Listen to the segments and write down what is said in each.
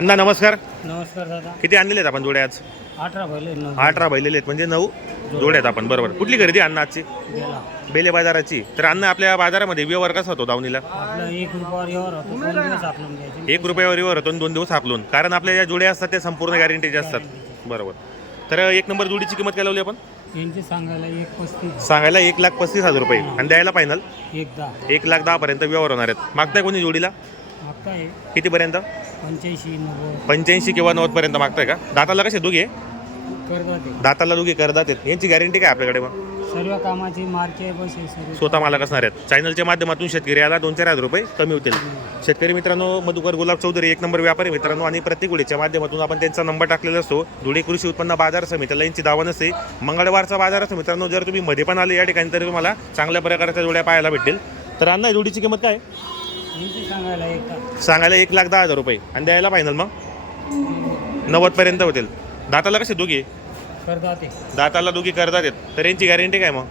अण्णा नमस्कार. नमस्कार दादा. किती आणलेले आहेत आपण जोड्या आज? अठरा बैल आहेत नऊ अठरा बैलेले आहेत म्हणजे नऊ जोड्या. आहेत आपण बरोबर. कुठली खरेदी अण्णा आजची? गेला बेले बाजाराची. तर अन्न आपल्या बाजारामध्ये व्यवहार कसा होतो दावणीला? आपलं एक रुपयावर यावर होतं दोन दिवस आपलं द्यायचे एक रुपयावर व्यवहार होतो आणि दोन दिवस हाकलून कारण आपल्या ज्या जोड्या असतात त्या संपूर्ण गॅरंटीचे असतात. बरोबर. तर एक नंबर जोडीची किंमत काय लावली आपण? यांचे सांगायला एक पस्तीस. सांगायला एक लाख पस्तीस हजार रुपये. आणि द्यायला फायनल एक दहा. एक लाख दहा पर्यंत व्यवहार होणार आहेत. मागताय कोणी जोडीला? मागता आहे कितीपर्यंत? पंच्याऐंशी नव्वद. पंच्याऐंशी किंवा नव्वद पर्यंत मागताय का? दाताला कसे करतात ते. दाताला दोघे करतात आहेत. यांची गॅरंटी काय आपल्याकडे मग? सर्व कामाची मार्के बस आहे सर्व स्वतः मालक असणार आहेत. चॅनलच्या माध्यमातून शेतकरी याला दोन चार हजार रुपये कमी होतील. शेतकरी मित्रांनो मधुकर गुलाब चौधरी एक नंबर व्यापारी मित्रांनो आणि प्रत्येक वेळेच्या माध्यमातून आपण त्यांचा नंबर टाकलेला असतो. धुळे कृषी उत्पन्न बाजार समितीला यांची दावा नसते मंगळवारचा बाजार असतो मित्रांनो जर तुम्ही मध्ये पण आले या ठिकाणी तर तुम्हाला चांगल्या प्रकारच्या जोड्या पाहायला भेटेल तर अण्णा जोडीची किंमत काय? आहे? सांगायला एक लाख. दहा हजार रुपये. आणि द्यायला फायनल मग? नव्वदपर्यंत होतील. दाताला कसे दोघी? दाताला दोघी करतात आहेत. तर यांची गॅरंटी काय मग?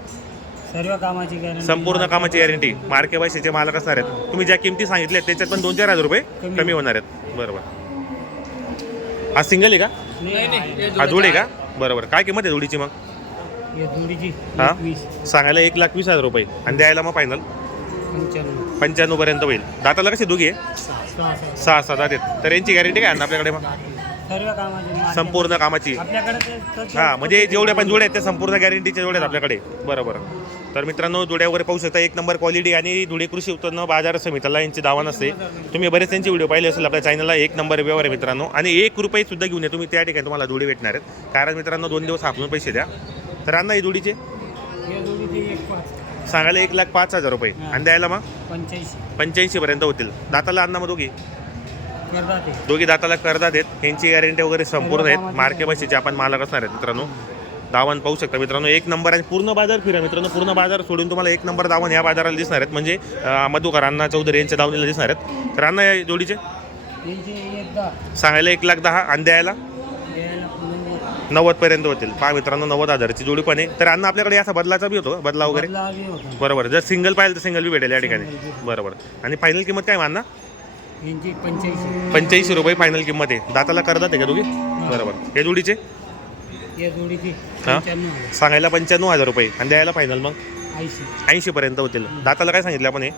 सर्व कामाची गॅरंटी संपूर्ण कामाची गॅरंटी मार्के पैशाचे मालक असणार आहेत. तुम्ही ज्या किमती सांगितल्या आहेत, त्याच्यात पण दोन चार हजार रुपये कमी. होणार आहेत. बरोबर. हा सिंगल आहे का? हा जोड आहे का? बरोबर. काय किंमत आहे जोडीची मग? हा? सांगायला एक लाख वीस हजार रुपये. आणि द्यायला मग फायनल पंच्याण्णव पंच्याण्णव पर्यंत होईल. दाताला कशी दोघी? आहे सहा सहा सात आहेत. तर यांची गॅरंटी काय आहे आपल्याकडे मग? सर्व कामाची market संपूर्ण कामाची. आपल्याकडे तसे- हा म्हणजे जेवढ्या पण जोड्या आहेत त्या संपूर्ण गॅरंटीच्या जोड्या आहेत आपल्याकडे. बरोबर. तर मित्रांनो जोड्या वगैरे पाहू शकता. एक नंबर क्वालिटी आणि धुळे कृषी उत्पन्न बाजार समितीला यांची दावा नसते. तुम्ही बरेच त्यांचे व्हिडिओ पाहिले असेल आपल्या चॅनलला एक नंबर व्यवहार आहे मित्रांनो. आणि एक रुपये सुद्धा घेऊन या. तुम्ही त्या ठिकाणी तुम्हाला जोडी भेटणार आहेत. कारण मित्रांनो दोन दिवस हाकलून पैसे द्या. तर अण्णा ही पाच. सांगायला एक लाख पाच हजार रुपये. आणि द्यायला मग? पंच्याऐंशी. पंच्याऐंशी पर्यंत होतील. दाताला मग दोघी? दोघी दाताला करतात आहेत. यांची गॅरंटी वगैरे संपूर्ण आहेत. मार्के बसीचे आपण मालक असणार आहेत मित्रांनो. दावण पाहू शकता मित्रांनो एक नंबर आणि पूर्ण बाजार फिरा मित्रांनो. पूर्ण बाजार सोडून तुम्हाला एक नंबर दावण या बाजाराला दिसणार आहेत. म्हणजे मधुकर अण्णा चौधरी यांच्या दावणीला दिसणार आहेत. तर अण्णा या जोडीचे? सांगायला एक लाख दहा. आणि द्यायला? नव्वद नव्वद पर्यंत होतील. पहा मित्रांनो नव्वद हजारची जोडी पण आहे. तर अण्णा आपल्याकडे असा बदलाचा बी होतो बदला वगैरे? बरोबर. जर सिंगल पाहिजे तर सिंगल बी भेटेल या ठिकाणी. बरोबर. आणि फायनल किंमत काय मानना पंच्याऐंशी. रुपये फायनल किंमत आहे. दाताला करतात आहे का दोघी? बरोबर. या जोडीचे? या जोडीची हा? हजार. सांगायला पंच्याण्णव हजार रुपये. आणि द्यायला फायनल मग? ऐंशी. ऐंशी पर्यंत होतील. दाताला काय सांगितलं आपण हे?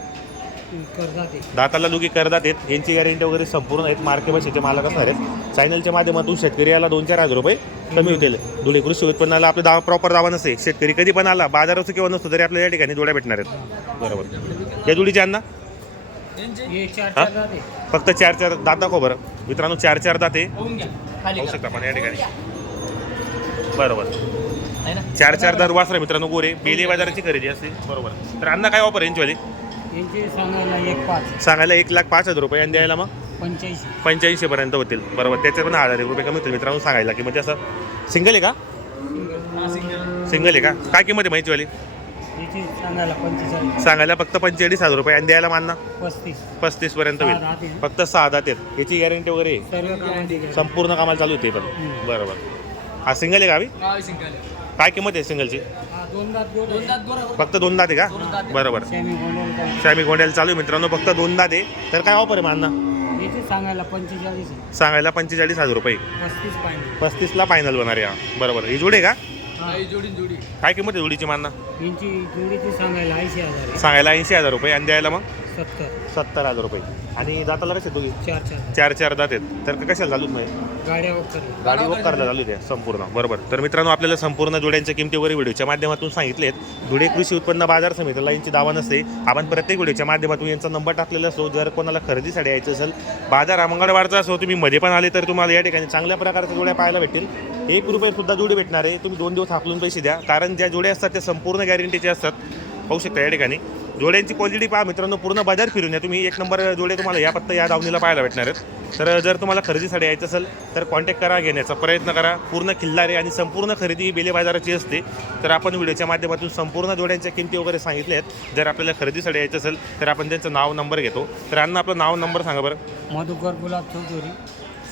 करतात ते दाताला दोघी करदात आहेत यांची गॅरंटी वगैरे संपूर्ण आहेत. मार्के बसेचे मालक असणार आहेत. चॅनलच्या माध्यमातून शेतकरी याला दोन चार हजार रुपये कमी होतील. धुळे कृषी उत्पन्नाला आपले दावा प्रॉपर दावा नसते शेतकरी कधी पण आला बाजार असो किंवा नसतो तरी आपल्या या ठिकाणी जोड्या भेटणार आहेत. बरोबर. या जोडीचे अण्णा? चार? चार जाते फक्त चार चार दात दाखव बरं. मित्रांनो चार चार दाते पाहू शकता आपण या ठिकाणी. बरोबर. चार चार दात वासरा मित्रांनो गोरे. बेले बाजाराची खरेदी असते बरोबर. तर अण्णा काय ऑफर यांच्यावाली? यांचे सांगायला एक पाच. सांगायला एक लाख पाच हजार रुपये आणि द्यायला मग? पंच्याऐंशी. पंच्याऐंशी पर्यंत होतील. बरोबर त्याचे पण हजार रुपये कमी होतील मित्रांनो सांगायला. की म्हणजे असं सिंगल आहे का? सिंगल आहे का? काय किंमत आहे माहितीवाली? याची सांगायला पंचेचाळीस. सांगायला फक्त पंचेचाळीस हजार रुपये आणि द्यायला मानना? पस्तीस. पस्तीस पर्यंत सहा होईल दहा ते फक्त सहा दात आहेत याची गॅरंटी वगैरे? आहे. सर्व कामाची guarantee. संपूर्ण कामाला चालू होते पण. बरोबर. हा सिंगल आहे का आम्ही काय किंमत आहे सिंगलची दोन दात गोड दोन दात. फक्त दोन दात आहे का? बरोबर. शामी गोंड्याला चालू आहे मित्रांनो फक्त दोन दात आहे. तर काय ऑफर आहे मानना? याचे सांगायला पंचेचाळीस आहे. सांगायला पंचेचाळीस हजार रुपये. पस्तीसला फायनल होणार आहे हा. बरोबर. ही जोडी आहे का? जोडी जोडी काय किंमत आहे जोडीची मानना? यांची जोडीची सांगायला ऐंशी हजार. सांगायला ऐंशी हजार रुपये. आणि द्यायला मग? सत्तर. सत्तर हजार रुपये. आणि दाताला कसे दोघी? चार चार चार चार दात आहेत. तर कशाला चालूच नाही गाड्या वगैरे गाडी वक्कारला चालू द्या संपूर्ण. बरोबर. तर मित्रांनो आपल्याला संपूर्ण जोड्यांच्या किमती वगैरे व्हिडिओच्या माध्यमातून सांगितले धुळे कृषी उत्पन्न बाजार समितीला यांची दावा नसते. आपण प्रत्येक व्हिडिओच्या माध्यमातून यांचा नंबर टाकलेला असो जर कोणाला खरेदीसाठी यायचं असेल बाजार हा मंगळवारचा असो तुम्ही मध्ये पण आले तर तुम्हाला या ठिकाणी चांगल्या प्रकारच्या जोड्या पाहायला भेटतील. एक रुपये सुद्धा जोडी भेटणार आहे. तुम्ही दोन दिवस हाकलून पैसे द्या. कारण ज्या जोड्या असतात त्या संपूर्ण गॅरंटीचे असतात. पाहू शकता या ठिकाणी. जोड्यांची क्वालिटी पहा मित्रांनो पूर्ण बाजार फिरून या. तुम्ही एक नंबर जोडे तुम्हाला या पत्ता या दावणीला पाहायला भेटणार आहेत. तर जर तुम्हाला खरेदीसाठी यायचं असेल तर कॉन्टॅक्ट करा घेण्याचा प्रयत्न करा. पूर्ण खिल्लारे आणि संपूर्ण खरेदी ही बेले बाजाराची असते. तर आपण व्हिडिओच्या माध्यमातून संपूर्ण जोड्यांच्या किमती वगैरे सांगितले आहेत. जर आपल्याला खरेदीसाठी यायचं असेल तर आपण त्यांचं नाव नंबर घेतो. तर अण्णा आपलं नाव नंबर सांगा बरं. मधुकर गुलाब चौधरी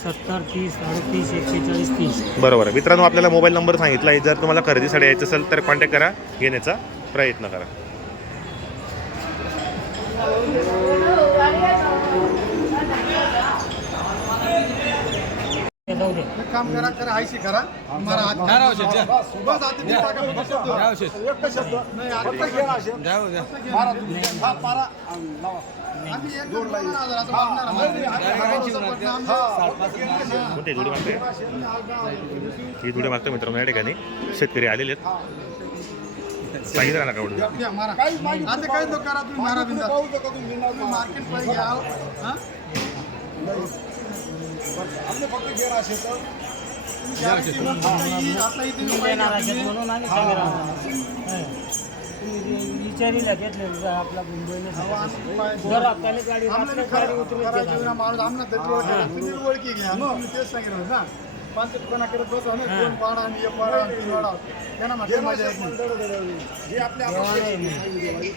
सत्तर तीस अडतीस एकशे चाळीस तीस. बरोबर. मित्रांनो आपल्याला मोबाईल नंबर सांगितला आहे. जर तुम्हाला खरेदीसाठी यायचं असेल तर कॉन्टॅक्ट करा घेण्याचा प्रयत्न करा. काम करा करा ऐशी करा. मारा हात बस, बस आता ते टाका फक्त शब्द. एकच शब्द. नाही आता घ्या शब्द. मारा तुम्ही. हा, मारा. आम्ही एक दोन मागणार. आम्ही मागताय? ही मागतो मित्रांनो या ठिकाणी. शेतकरी आलेले आहेत. सांगितलं ना का मारा. आता काही तो करा तुम्ही मारा बिंदास. तुम्ही मार्केट पाहिजे घ्या हा? मग फक्त पाहिजे आम्ही सांगणार हं. तुम्ही विचारीला घेतलं आपला मुंबईने माणूस त्याची ओळख आहे. तुम्ही ओळखी घ्या. तेच सांगितलं ना. पाच दुकाना करत बसा ना दोन पाडा आणि एक पाडा आणि तीन वाडा त्यांना नाही नाही.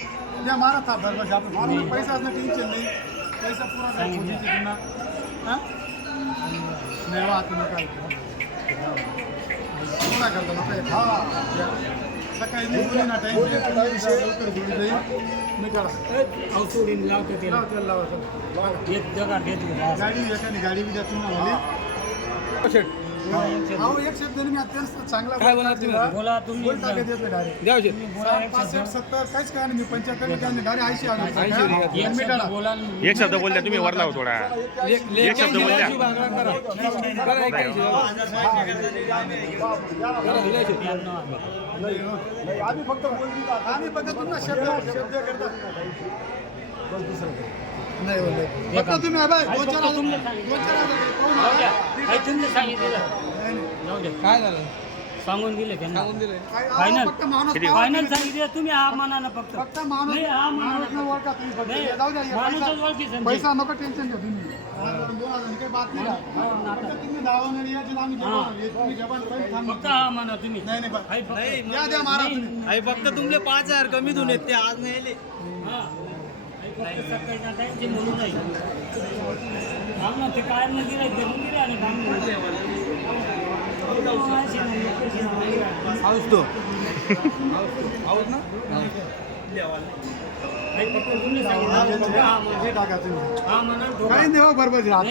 मारा थाप भर बस आपण मारून पैसा असणं टेन्शन नाही. पैसा पुरा काय खोलीची पुन्हा हा? मिळवा तुम्ही काय पुन्हा करता आहेत. द्या. सकाळी निघून ना टाईम लवकर घरी जाईल. मी लावतो ते. एक जगा. गाडी एखादी गाडी बी तुम्हाला म्हणे अहो एक शब्द मी अत्यंत चांगला काय बोला बोला तुम्ही? बोल तुम्ही बोला एक पासष्ट शब्द. सत्तर काहीच काय नाही. मी पंच्याहत्तर काय डायरेक्ट ऐंशी आलो. एक मी शब्द टाळा. बोला. एक शब्द बोलल्या तुम्ही वर लावा थोडा. एक शब्द बोलल्या. आम्ही फक्त बोलतो आम्ही फक्त तुम्हाला शब्द शब्द करतात बस दुसरं काही. नाही हो, नाही. फक्त तुम्ही आहे बाय, दोन चार हजार दोन चार हजार पाहून जाऊ द्या. आला. काही तुमचं सांगितलं नाही, नाही. जाऊ द्या काय झालं सांगून दिले त्यांना काय, अहो, Final. फक्त माणूस किती? पाहा फायनल तुम्ही. सांगितलं तुम्ही हा मानानं फक्त फक्त माणूस नाही, हा माणूस ओळखा तुम्ही फक्त. नाही, जाऊ द्या, हे माणूसच पैसा- ओळखी समजेल. पैसा नको टेन्शन घ्या तुम्ही हजार दोन हजार काही बात नाही राहत. फक्त तुम्ही दावा नाही यायचे, आम्ही हा. जबान- हे तुम्ही थांबा. फक्त हा म्हणा तुम्ही नाही नाही बा- हाय फक्त. द्या द्या मारा तुम्ही आई फक्त तुमले पाच हजार कमी देऊन येत ते आज नाही आले टाकायचे म्हणून नाही. थांब ना ते काय न गिरायक करून गिरा आणि काम हाऊस तो. हाऊस ना? बरोबर काय?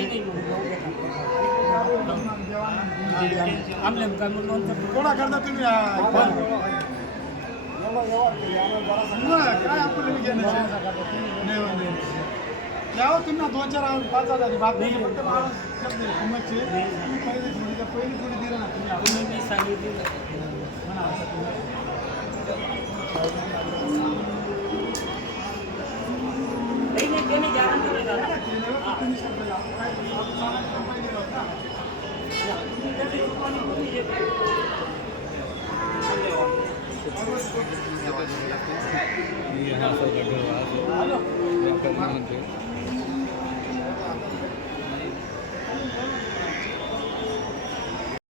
म्हणून नंतर कोणा करता तुम्ही हा, काय आपल्याला बी घेणं आहे? नाही हो, नाही. द्यावं तुम्ही ना दोन चार पाच हजार बात नाही फक्त माणूस शब्द आहे, किंमतचे. तुम्ही पहिली थोडी द्या, पहिली थोडी दिलं ना तुम्ही आपण तुम्ही मी सांगितलं म्हणा असं तुम्ही. मी हा सौदा ठेवा, असं. म्हणते.